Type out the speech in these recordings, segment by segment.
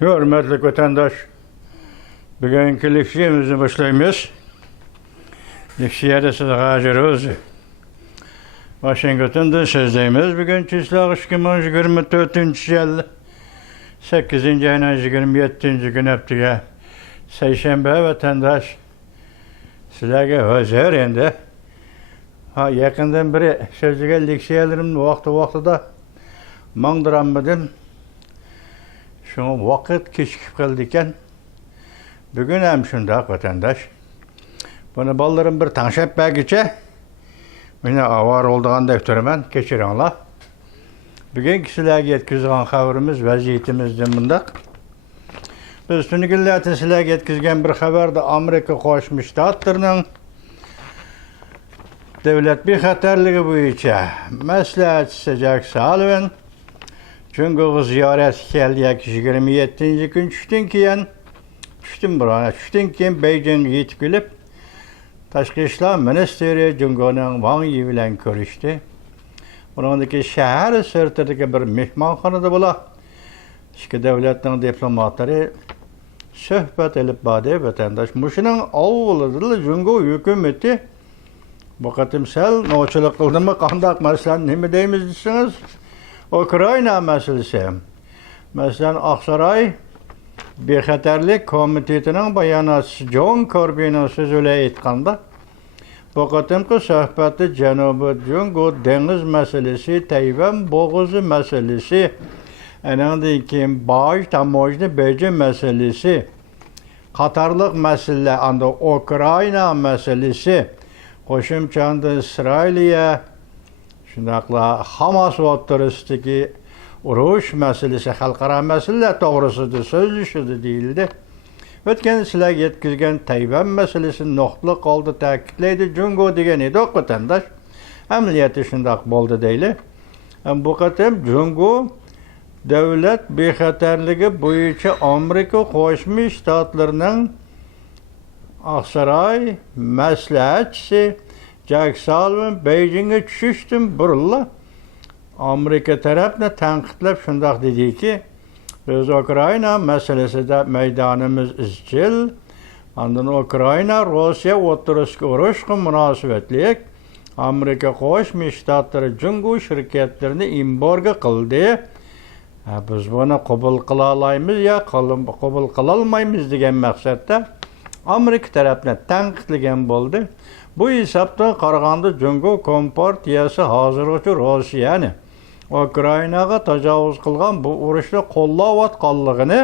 Hürmetli vatandaş, bugünkü leksiyemizi başlayımız. Leksiyada size hazırız. Washington'da sözdeyimiz. Bugün çislak 2024 yıl 8. ayının 27. gün haftiga Seyşembe vatandaş sizlerge hazır endi. Yakından biri sözlüge leksiyelerim vaqtida mangdıranmadım. Şunu vakit keşkip kaldı iken bugün hem şundak vatandaş. Bunu ballarım bir tanışıp belkice yine avar olduğunu defterimen geçirenler. Bugün kişilerge yetkizgen haberimiz, vaziyetimizden bundak. Biz tünüküllerden sizlerge yetkizgen bir haberde Amerika Koşmuş Ştatlarının devlet bir xatarlığı boyunca məsləhətçisi Jack Sullivan çünkü ziyaret geldi 27. gün düştün keyin Beijing'e yetip gelip Tashqi ishlar ministri Jungo'nun Wang Yi bilan ko'rishdi. Buningdagi shahar sirtidagi bir mehmonxonada bular ikki davlatning diplomatlari suhbat olib bordi. Vatandaş mushuning avvalida Jungo hukumati bu qatim sal novchilik qildimi, qandaq masalan nima deymiz desangiz, Ukraina masalasi. Masalan, Oqsaroy Bexatarlik komitetining bayonotchisi John Corbynning so'zida aytganda, bu qatimki suhbatda Janubiy Jungo dengiz masalasi, Tayvan bo'g'ozi masalasi, anandan keyin boj tamojni Beijing masalasi, qatorliq masalalar, anda Ukraina masalasi, qo'shimcha Isroiliya, shundaqla Hamas o'rtasidagi urush masalasi, xalqaro masalalar to'g'risida so'zlashdi deyildi. O'tgan sizlarga yetkazgan Tayvan masalasini nuqtali holda ta'kidlaydi Jungo degan edi vatandaş. Amaliyoti shundoq bo'ldi deyli. Bu qatim Jungo davlat bexatarligi bo'yicha Amerika Qo'shma Shtatlarining Oqsaroy maslahatchisi Jack Sullivan Beijingga tushishdan burunla Amerika tarafini tanqidlab shundoq dediki, biz Ukraina masalasida maydonimiz izchil, ondan Ukraina Rossiya o'rtasidagi urushga munosabatlik Amerika Qo'shma Shtatlari Jungo shirkatlarini embargo qildi. Biz buni qabul qila olmaymiz ya qabul qila olmaymiz degan maqsadda Amerika tarafini tanqidlagan bo'ldi. Bu hisobdan qaraganda Jungo kompartiyasi hozirgacha Rossiyani Ukrainaga tajovuz qilgan bu urushni qo'llayotganligini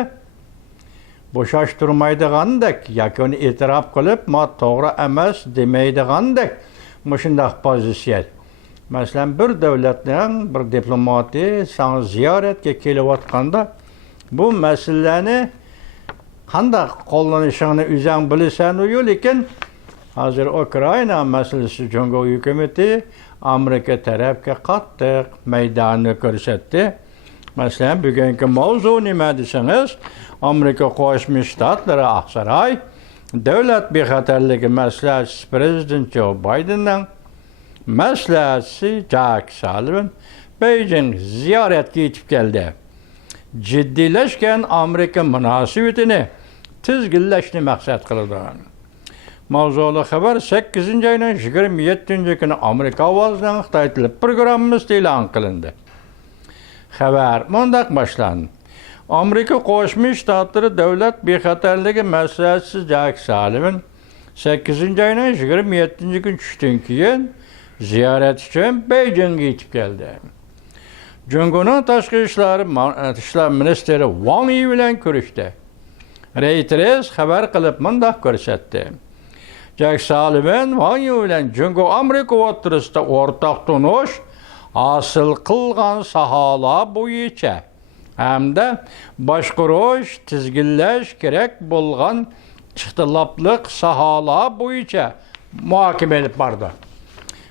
bo'shashtirmaydigandek, yakuni e'tirof qilib, to'g'ri emas demaydigandek shunday pozitsiya. Masalan, bir davlatning bir diplomati sana ziyoratga kelayotganda bu masalani qanday qo'llanishini o'zing bilasan-ku, lekin hozir Ukraina masalasi Jungo hukumati Amerika tarafga qattiq maydonni ko'rsatdi. Masalan, bugungi mavzu nima desangiz, Amerika Qo'shma Shtatlari Oqsaroy davlat bexatarligi maslahatchisi prezident Joe Bidenning maslahatchisi Jack Sullivan Beijing ziyoratga yetib keldi. Jiddiylashgan Amerika munosabatini tizginlashni maqsad qildi. Mavzuli xabar 8. ayning 27. kuni Amerika ovozidan Xitoy tili programmamiz e'lon qilindi. Xabar mundaq boshlandi. Amerika Qo'shma Shtatlari davlat bexatarligi maslahatchisi Jack Sullivan 8. ayning 27. kun tushdan keyin ziyorat uchun Beijingga yetib keldi. Jungoning tashqi ishlar ministri Wang Yi bilan ko'rishdi. Reuters xabar qilib mundaq ko'rsatdi. Jack Sullivan Wang Yi bilan Jungo Amerika o'rtasida o'rtaq tonish hosil qilgan sohalar bo'yicha hamda boshqarish, tizginlash kerak bo'lgan ixtilofli sohalar bo'yicha muhokama olib bordi.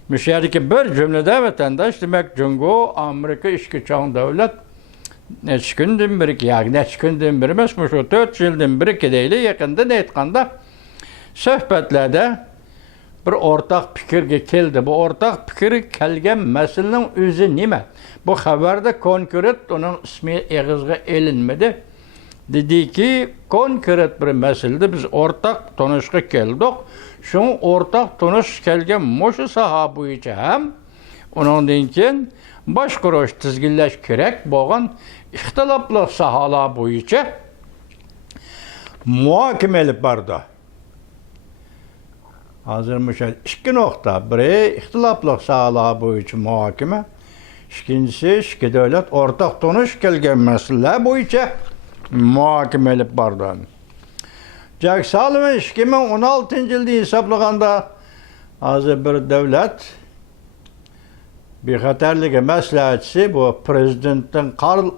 Müşahedeki bir cümlede vatandaş demek Jungo Amerika işki çoğun devlet neç gündün bir yani neç gündün bir mesela şu 4 yıldan bir kedeyle yakında ne etkanda sohbetlerde bir ortak fikirge keldi. Bu ortak fikir kelgen meselenin özü nime? Bu haberde konkret onun ismi eğizge elinmedi. Dedi ki, konkret bir meselede biz ortak tanışığa keldik. Şun ortak tanış kelgen moşu saha boyunca hem onundan keyin baş kuruş tizginleş kerek boğan ihtilaflı sahalar boyunca muhakemeli barda. Hazır müşahede iki nokta. Biri ihtilaflı sahalar boyunca muhakeme. İkincisi iki devlet ortak tanış kelgen meseleler boyunca muhakemeli barda. Jack Sullivan 2016 yılda hesaplaganda hazır bir devlet bir xatarligi maslahatçisi bu prezidenttin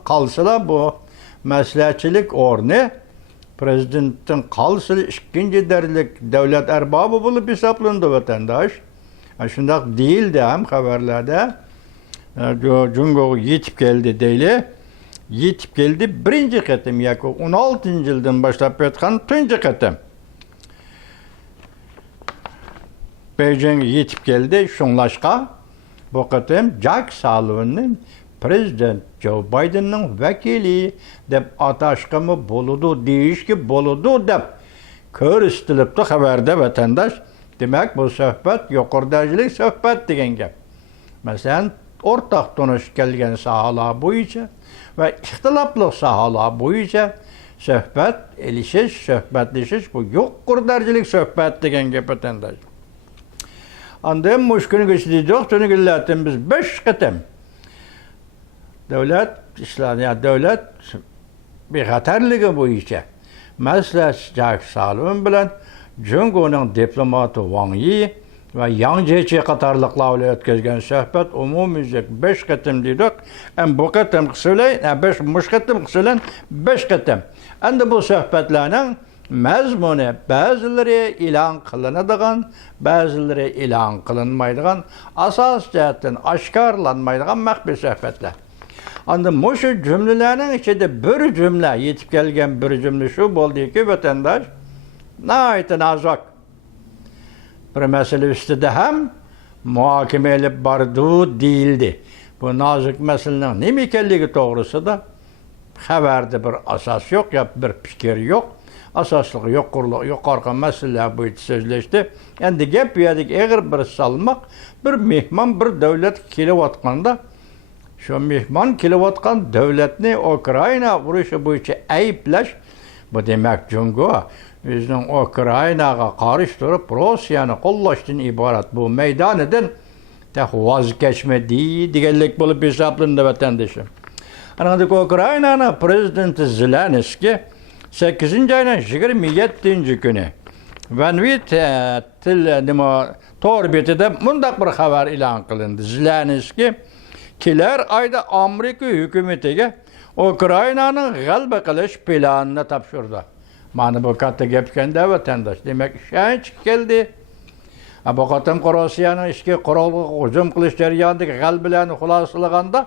qalsıla bu maslahatçilik o'rni prezidenttin qalsıla ikinci derlik devlet erbabı bulup hesaplandı vatandaş. Şundaq değildi hem haberlerde. Cungo'ya yetip geldi deyli. Yetip geldi birinci qatim yoki 16 yıldan başlap etgan tunji qatim. Beijing'e yetip geldi şunlaşqa. Bu qatim Jack Sullivan'ın Prezident Joe Biden'ın vekili deb ataşqımı boludu, deyişki boludu deb körüstilipti haberde vatandaş. Demek bu söhbet yuqordajlik söhbet degan gap. Mesela ortak tanış kelgen sahalar boyunca ve ihtilaflı sahalar boyunca söhbet, elişiş, söhbetleşiş bu yuqordarjilik söhbet degan gap vatandaş. Andem muşkunu geçirdik, tonu gülletim biz 5 qatim. Devlet, devlet bir xatarligi boyunca maslahatçı Jack Sullivan bilan Jungo'nun diplomatı Wang Yi ve Yang Jiechi qatarlıqlar bilan o'tkazgan suhbat umumiylik 5 qatim dedik. Bu qatim qisulayn, 5 mush qatim qisulayn 5 qatim. Endi bu suhbatlarning mazmuni ba'zilari e'lon qilinadigan, ba'zilari e'lon qilinmaydigan, asos jihatdan oshkorlanmaydigan maxfiy suhbatlar. Endi mushu jumlalarning ichida bir jumla yetib kelgan bir jumla shu bo'ldiki, vatandosh nihoyatda nozik bir masala ustida ham muhokama olib bordi deyildi. Bu nozik masalaning nima ekanligi to'g'risida xabarda bir asos yo'q, ya bir fikr yo'q. Asosliq yuqorqi masalalar bo'yicha so'zlashdi. Endi gap bu yerda eg'ir bir salmoq, bir mehmon bir davlat kelayotganda şu mehmon kelayotgan davlatni Ukraina urushi bo'yicha ayblash bu demak Jungo o'zining Ukrainaga qarshi turib Rossiyani qo'llashdan iborat bu maydonidan voz kechmadi deganlik bo'lib hisoblanadi vatandoshim. Ana Ukrainaning prezidenti Zelenskiy 8 ayning 27 kuni Vanvit to'r betida mundaq bir xabar e'lon qilindi. Zelenskiy kelar ayda Amerika hukumatiga Ukrainaning g'alaba qilish planini topshirdi. Mana bu katta gap ekanda vatandosh. Demak, ishonch keldi. Bu qatam Rossiyaning ishga qurolga hujum qilish jarayonidagi g'alabalarni xulosalaganda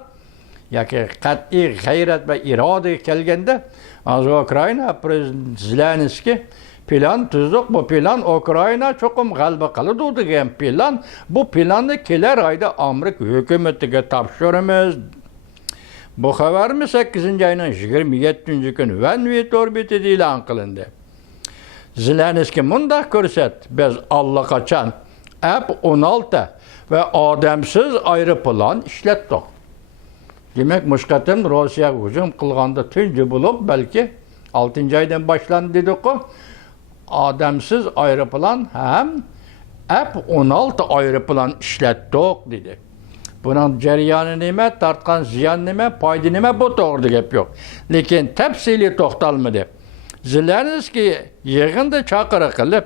yoki qat'iy g'ayrat va iroda kelganda Ukraina prezidenti Zelenskiy plan tuzdi. Bu plan Ukraina cho'qim g'alaba qiladi degan plan. Bu planni kelar oyda Amerika hukumatiga topshiramiz. Bu xabarimiz 8 ayning 27 kuni Vanvit orbitida e'lon qilindi. Zelenskiy mundaq ko'rsatdi. Biz allaqachon F-16 ve odamsiz aeroplan ishlatdik. Demek mushqatim Rossiya hujum qilganda tunji bo'lib, balki 6 aydan boshlandi dedik-ku. Odamsiz aeroplan ham F-16 aeroplan ishlatdik dedi. Bunun jarayoni nima, tartgan ziyon nima, foyda nima bu to'g'ri gap yo'q. Lekin tafsiliy to'xtalmadi. Zelenskiy yig'inda chaqiriq qilib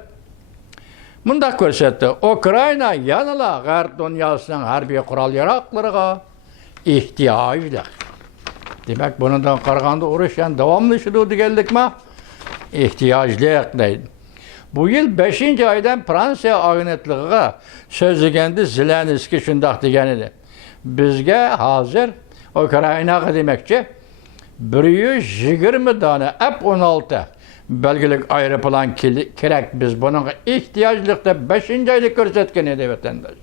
mundaq ko'rsatdi. Ukraina yanala g'arb dunyosining harbiy qurol-yarog'lariga ehtiyojli. Demak, bundan qaraganda urush ham davomlashadi deganlikmi? Ehtiyojli deydi. Bu yil 5 aydan Fransiya agentligiga so'zlaganda Zelenskiy shundaq degan edi. Bizga hozir Ukrainaga demakchi 120 dona F-16 belgilik aeroplan kerak. Biz bunga ehtiyojliqda 5 oyda ko'rsatgan edi vatandosh.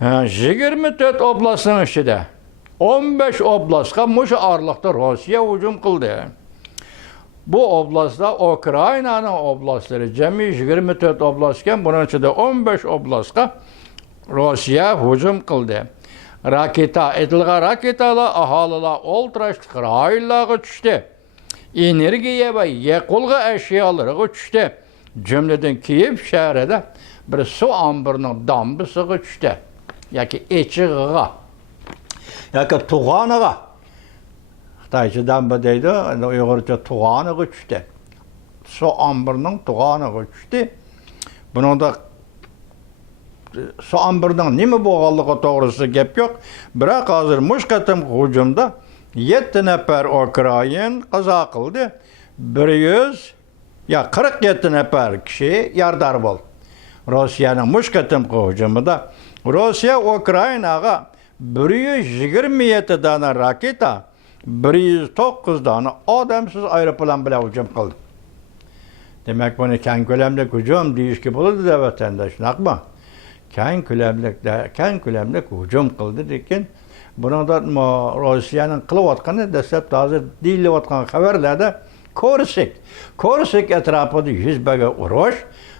24 oblastning ichida 15 oblastga mush arlıqda Rossiya hücum qildi. Bu oblastlar Ukrayna'nın oblastları, cemi 24 oblastken bunun içinde 15 oblastga Rossiya hücum qildi. Raketa, etilgan raketalar ahalilar oltırıştık rayonlarga düştü. Energiya ve yekulga eşyalarga düştü. Cümleden Kiev şehrinde bir su ambarının dambısıga düştü. Yaki eçiğiga, yaki tuğanıga. Xitaycha damba deydi, Uyg'urcha tuğanıga düştü. Su ambarının tuğanıga düştü. Bunun da su ambarının nima bo'lganligi to'g'risida gap yo'q. Biroq hozir mush qatim hujumda 7 nafar Ukrain qazo qildi. 47 nafar kishi yordar bo'ldi. Rossiyaning mush qatim hujumida Rossiya Ukrainaga 127 dana raketa, 109 dana odamsiz aeroplan bilan hujum qildi. Demak, buni keng ko'lamli hujum deyishga bo'ladi da vatandosh, shunaqmi? Keng ko'lamli hujum qildi lekin buningda Rossiyaning qilayotgani dastlab hozir deyilayotgan xabarlarda Korsik atrofida yuz bergan urush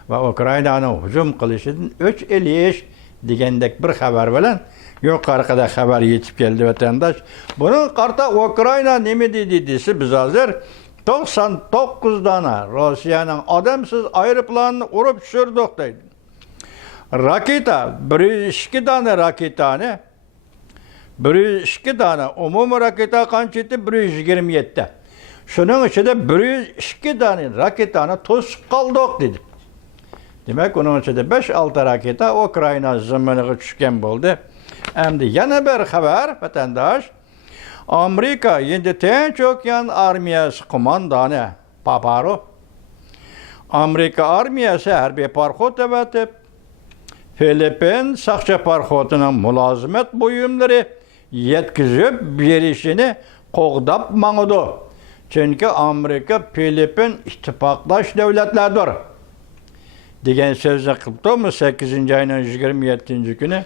va Ukrainaning hujum qilishidan o'ch elish degandek bir xabar bilan yuqorida xabar yetib keldi vatandosh. Buning qarta Ukraina nima dedi desa biz hozir 99 dana Rossiyaning odamsiz aeroplanini urib tushirdik deydi. Raketa, 102 dana raketani, 102 dana umumiy raketa qanchati 127. Shuning ichida 102 dana raketani to'sib qoldik dedi. Demak, uning ichida 5-6 raketa Ukraina ziminiga tushgan bo'ldi. Endi yana bir xabar vatandosh. Amerika endi Tinch okean armiyasi qo'mondoni Paparo Amerika armiyasi harbiy parxod avatib Filippin saqchi parxodining mulozimat buyumlari yetkazib berishini qo'g'dab mangdi. Chunki Amerika Filippin ittifoqdosh davlatlardir degan so'zni qildi 8 oyning 27 kuni.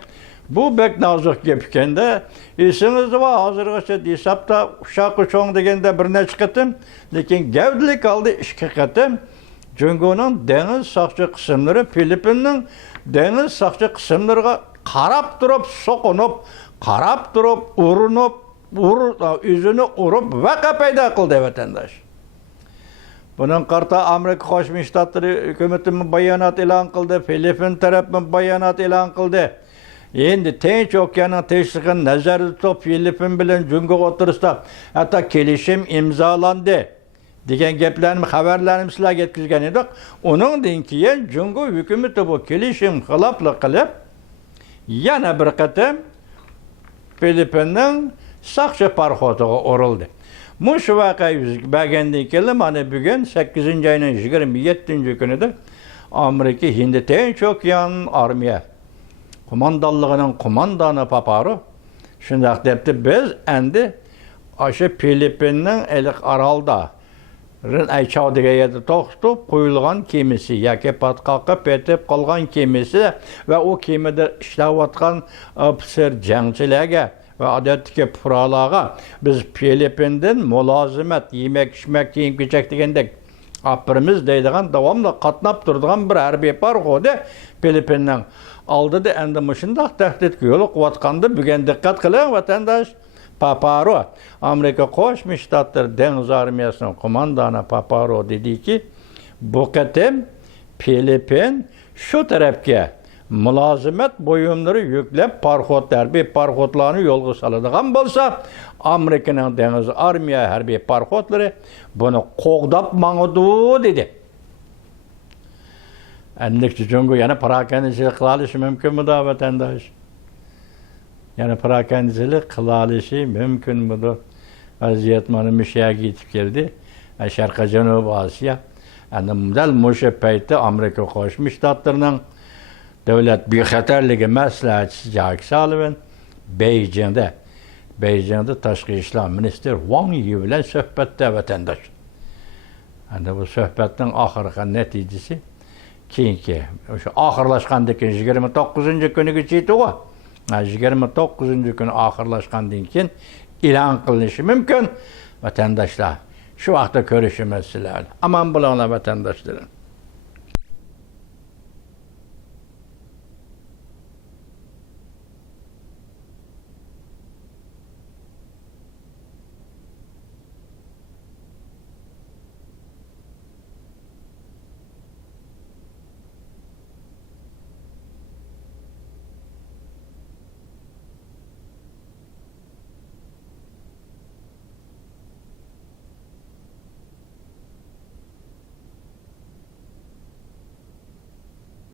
Bu bek nazik gap ekanda, esingizda va hozirgacha desabda ushaq uchoq deganda bir necha qatim, lekin gavdalik oldi 2 qatim Jungoning dengiz saqchi qismlari Filippinning dengiz saqchi qismlariga qarab turib, so'qinib, qarab turib, urinib, o'zini urib vaqa paydo qildi vatandosh. Bunun qarta Amerika Qo'shma Shtatlari hukumatining bayonot e'lon qildi, Filippin tarafining bayonot e'lon qildi. Endi Tinch okeanining tinchligini nazarda tutib Filippin bilan Jungo o'tirisida hatto kelishim imzolandi degan gaplarni xabarlarni sizlarga yetkazgan edik. Uningdan keyin Jungo hukumati bu kelishim xiloflik qilib yana bir qatim Filippinning saqchi parxodiga urildi. Mush voqea yuz bergandan keyin mana bugun 8 oyning 27 kunida Amerika Hind Tinch okean armiya qo'mondonligining qo'mondoni Paparo shunday debdi, biz endi o'sha Filippinning Eliq orolda Aychoq degan yerda to'xtab qo'yilgan kemasi yoki patqoqqa petib qolgan kemasi va u kemada ishlayotgan ofitser jangchilarga va odatdagi fuqarolarga biz Filippindan mulozimat, yemak-ichmak, kiyim-kechak degandek olib deydigan davomli qatnab turadigan bir harbiy parxodi Filippinning oldida endi mushundaq tahdidga yo'l qo'yotganda bugun diqqat qiling vatandosh. Paparo, Amerika Qo'shma Shtatlari dengiz armiyasining qo'mondoni Paparo dediki, bu qatim Filippin shu tarafga mulozimat buyumlari yuklab harbiy parxodlarni yo'lga soladigan bo'lsa, Amerikaning dengiz armiya harbiy parxodlari buni qo'g'dab mangdi dedi. Endi Jungo yana parakandichilik qilishi mumkinmi da vatandosh? Yana parakandichilik qilishi mumkinmi? Vaziyat mana mushaga yetib keldi. Sharqiy Janubiy Osiyo. Endi mudal musha paytda Amerika Qo'shma Shtatlarining davlat bexatarligi maslahatchisi Jack Sullivan Beijingda tashqi ishlar ministri Wang Yi bilan suhbatda vatandosh. Endi bu suhbatning oxirgi natijasi keyingi o'sha oxirlashgandan keyin 29 kuniga yetdi. 29 kuni oxirlashgandan keyin e'lon qilinishi mumkin. Vatandaşlar, şu vaqtda ko'rishimiz sizlarni. Aman bo'linglar vatandoshlar.